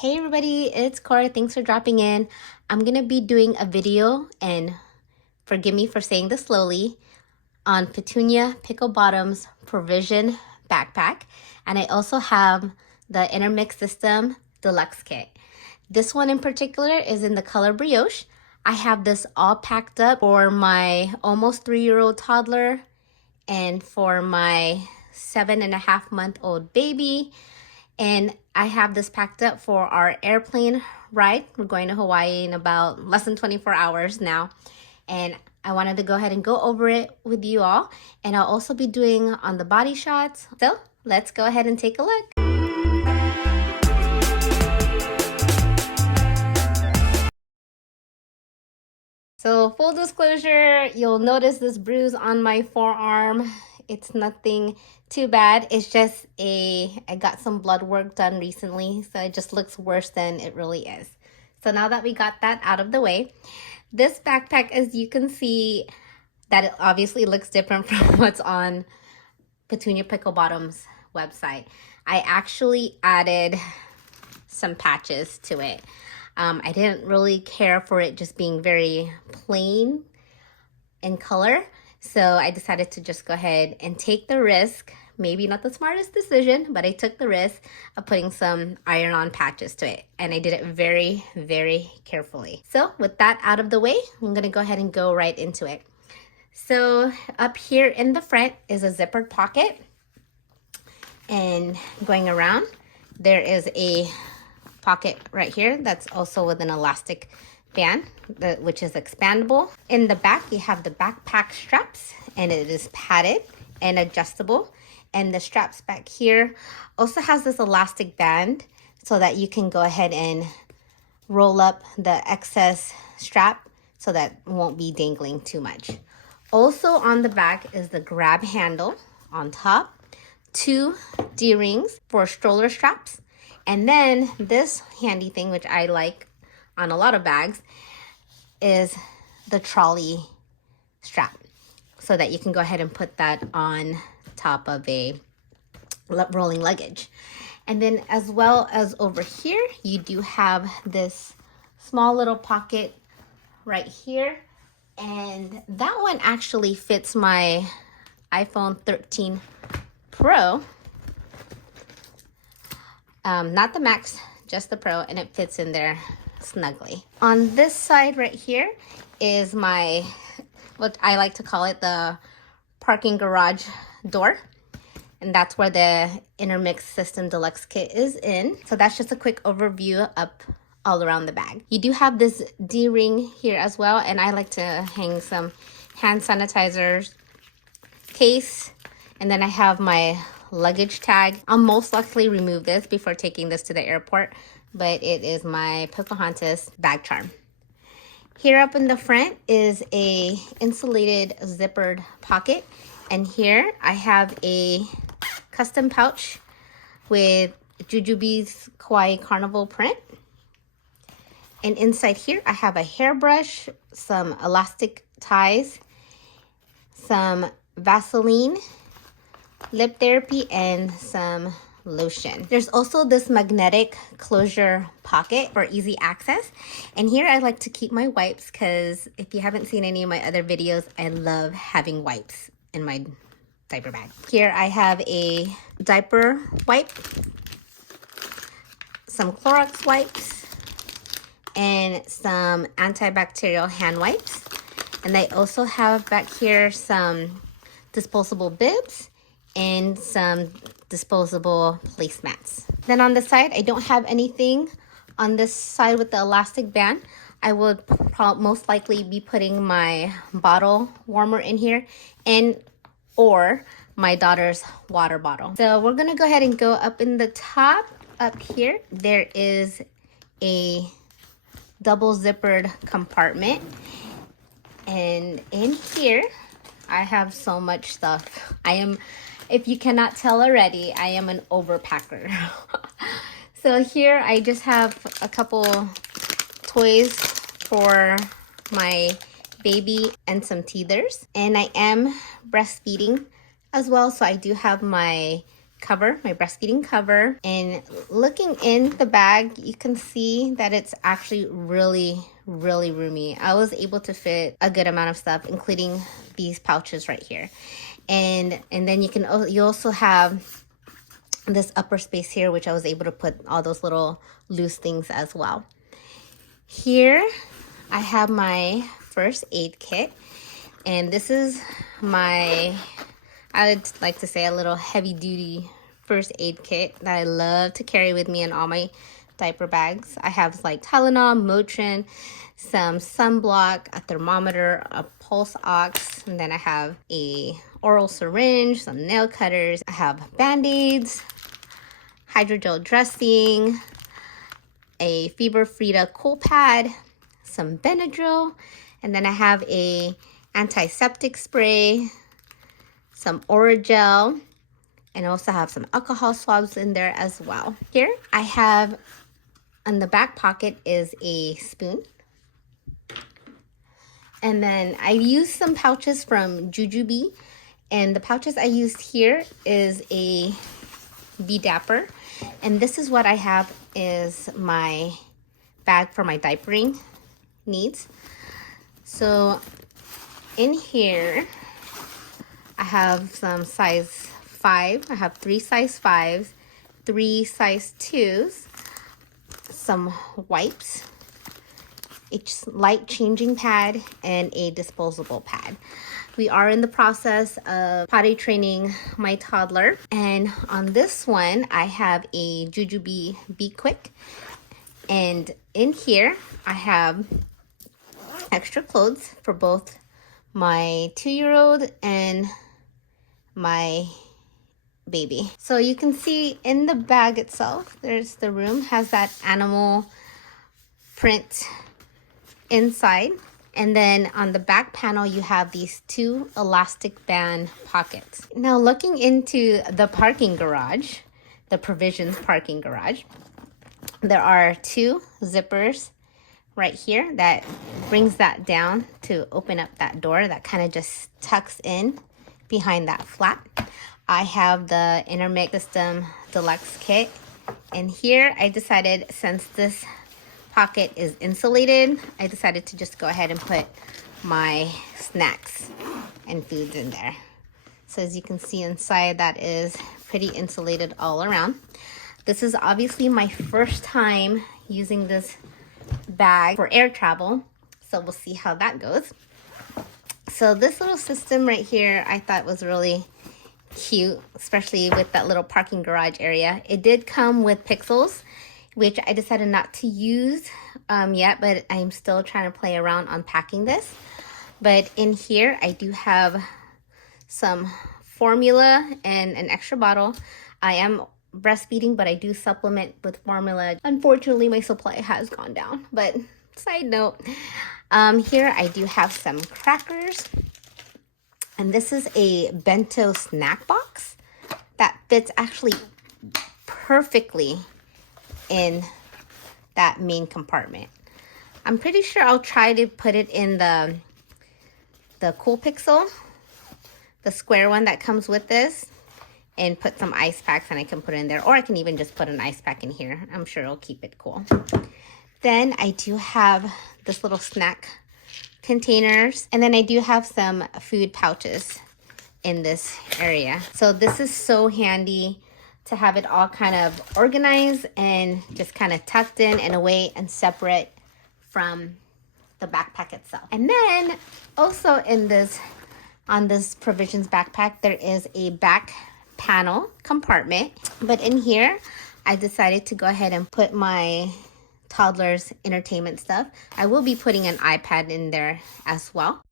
Hey everybody, it's Cora. Thanks for dropping in. I'm gonna be doing a video, and forgive me for saying this slowly, on Petunia Pickle Bottom's Provision backpack. And I also have the Intermix System Deluxe Kit. This one in particular is in the color Brioche. I have this all packed up for my almost 3-year-old toddler and for my 7.5-month-old baby. And I have this packed up for our airplane ride. We're going to Hawaii in about less than 24 hours now. And I wanted to go ahead and go over it with you all. And I'll also be doing on the body shots. So let's go ahead and take a look. So full disclosure, you'll notice this bruise on my forearm. It's nothing too bad. It's just I got some blood work done recently, so it just looks worse than it really is. So now that we got that out of the way, this backpack, as you can see, that it obviously looks different from what's on Petunia Pickle Bottom's website. I actually added some patches to it. I didn't really care for it just being very plain in color. So I decided to just go ahead and take the risk, maybe not the smartest decision, but I took the risk of putting some iron-on patches to it. And I did it very, very carefully. So with that out of the way, I'm gonna go ahead and go right into it. So up here in the front is a zippered pocket. And going around, there is a pocket right here that's also with an elastic band, which is expandable. In the back, you have the backpack straps, and it is padded and adjustable. And the straps back here also has this elastic band so that you can go ahead and roll up the excess strap so that it won't be dangling too much. Also on the back is the grab handle on top, 2 D-rings for stroller straps, and then this handy thing, which I like on a lot of bags, is the trolley strap so that you can go ahead and put that on top of a rolling luggage. And then as well as over here, you do have this small little pocket right here. And that one actually fits my iPhone 13 Pro. Not the Max, just the Pro, and it fits in there snugly. On this side right here is my, what I like to call it, the parking garage door. And that's where the Intermix System Deluxe Kit is in. So that's just a quick overview up all around the bag. You do have this D-ring here as well, and I like to hang some hand sanitizers, case, and then I have my luggage tag. I'll most likely remove this before taking this to the airport, but it is my Pocahontas bag charm. Here up in the front is a insulated zippered pocket, and here I have a custom pouch with Jujubee's Kawaii Carnival print. And inside here I have a hairbrush, some elastic ties, some Vaseline, lip therapy, and some lotion. There's also this magnetic closure pocket for easy access. And here I like to keep my wipes, because if you haven't seen any of my other videos, I love having wipes in my diaper bag. Here I have a diaper wipe, some Clorox wipes, and some antibacterial hand wipes. And I also have back here some disposable bibs and some disposable placemats. Then on the side, I don't have anything on this side with the elastic band. I would most likely be putting my bottle warmer in here, and or my daughter's water bottle. So we're gonna go ahead and go up in the top. Up here, there is a double zippered compartment. And in here, I have so much stuff. If you cannot tell already, I am an overpacker. So here I just have a couple toys for my baby and some teethers. And I am breastfeeding as well, so I do have my cover, my breastfeeding cover. And looking in the bag, you can see that it's actually really roomy. I was able to fit a good amount of stuff, including these pouches right here. And then you also have this upper space here, which I was able to put all those little loose things as well. Here I have my first aid kit, and this is my, I would like to say, a little heavy duty first aid kit that I love to carry with me in all my diaper bags. I have like Tylenol, Motrin, some sunblock, a thermometer, a pulse ox, and then I have a oral syringe, some nail cutters. I have band-aids, hydrogel dressing, a Fever Frida cool pad, some Benadryl, and then I have a antiseptic spray, some Oragel, and I also have some alcohol swabs in there as well. Here I have, in the back pocket is a spoon. And then I used some pouches from Jujubee, and the pouches I used here is a Diaper, and this is what I have is my bag for my diapering needs. So in here I have some size 5. I have 3 size 5s, 3 size 2s, some wipes, a light changing pad, and a disposable pad. We are in the process of potty training my toddler, and on this one I have a Jujubee Be Quick, and in here I have extra clothes for both my 2-year-old and my baby. So you can see in the bag itself, there's the room, has that animal print inside. And then on the back panel, you have these 2 elastic band pockets. Now looking into the parking garage, the Provisions parking garage, there are 2 zippers right here that brings that down to open up that door that kind of just tucks in behind that flap. I have the Intermix System Deluxe Kit, and here I decided, since this pocket is insulated, I decided to just go ahead and put my snacks and foods in there. So as you can see inside, that is pretty insulated all around. This is obviously my first time using this bag for air travel, so we'll see how that goes. So this little system right here I thought was really cute, especially with that little parking garage area. It did come with pixels, which I decided not to use yet, but I'm still trying to play around unpacking this. But in here I do have some formula and an extra bottle. I am breastfeeding, but I do supplement with formula. Unfortunately, my supply has gone down, but side note, here I do have some crackers, and this is a bento snack box that fits actually perfectly in that main compartment. I'm pretty sure I'll try to put it in the Cool Pixel, the square one that comes with this, and put some ice packs, and I can put it in there, or I can even just put an ice pack in here. I'm sure it'll keep it cool. Then I do have this little snack containers, and then I do have some food pouches in this area. So this is so handy to have it all kind of organized and just kind of tucked in away and separate from the backpack itself. And then also in this, on this Provisions backpack, there is a back panel compartment, but in here I decided to go ahead and put my toddler's entertainment stuff. I will be putting an iPad in there as well.